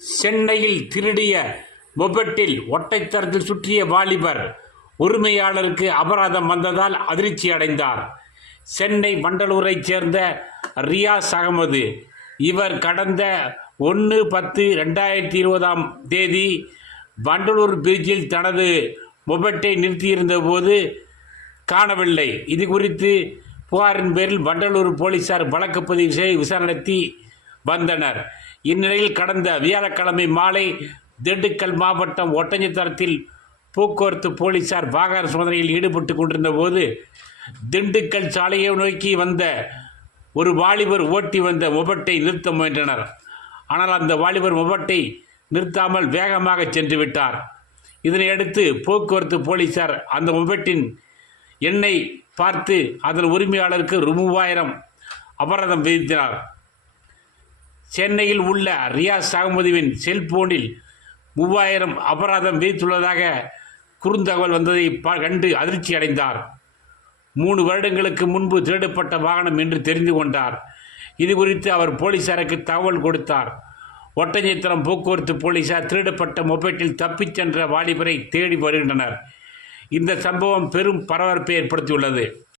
சென்னையில் திருடிய மொபெட்டில் ஒட்டைத்தரத்தில் சுற்றிய வாலிபர் உரிமையாளருக்கு அபராதம் வந்ததால் அதிர்ச்சி அடைந்தார். சென்னை வண்டலூரைச் சேர்ந்த ரியாஸ் அகமது. இவர் கடந்த ஒன்று பத்து ரெண்டாயிரத்தி இருபதாம் தேதி வண்டலூர் பீச்சில் தனது மொபெட்டை நிறுத்தியிருந்த போது காணவில்லை. இது குறித்து புகாரின் பேரில் வண்டலூர் போலீசார் வழக்கு பதிவு செய்து விசாரணை வந்தனர். இந்நிலையில் கடந்த வியாழக்கிழமை மாலை திண்டுக்கல் மாவட்டம் ஒட்டஞ்சத்தரத்தில் போக்குவரத்து போலீசார் வாகன சோதனையில் ஈடுபட்டு கொண்டிருந்த போது திண்டுக்கல் சாலையை நோக்கி வந்த ஒரு வாலிபர் ஓட்டி வந்த மொபட்டை நிறுத்த முயன்றனர். ஆனால் அந்த வாலிபர் மொபட்டை நிறுத்தாமல் வேகமாக சென்று விட்டார். இதனையடுத்து போக்குவரத்து போலீசார் அந்த மொபட்டின் எண்ணை பார்த்து அதன் உரிமையாளருக்கு ஒரு மூவாயிரம் அபராதம் விதித்தனர். சென்னையில் உள்ள ரியாஸ் அகமதுவின் செல்போனில் மூவாயிரம் அபராதம் விதித்துள்ளதாக குறுந்தகவல் வந்ததை ப- கண்டு அதிர்ச்சி அடைந்தார். மூணு வருடங்களுக்கு முன்பு திருடப்பட்ட வாகனம் என்று தெரிந்து கொண்டார். இது குறித்து அவர் போலீசாருக்கு தகவல் கொடுத்தார். ஒட்டஞ்சத்திரம் போக்குவரத்து போலீசார் திருடப்பட்ட மொபைட்டில் தப்பிச் சென்ற வாலிபரை தேடி வருகின்றனர். இந்த சம்பவம் பெரும் பரபரப்பை ஏற்படுத்தியுள்ளது.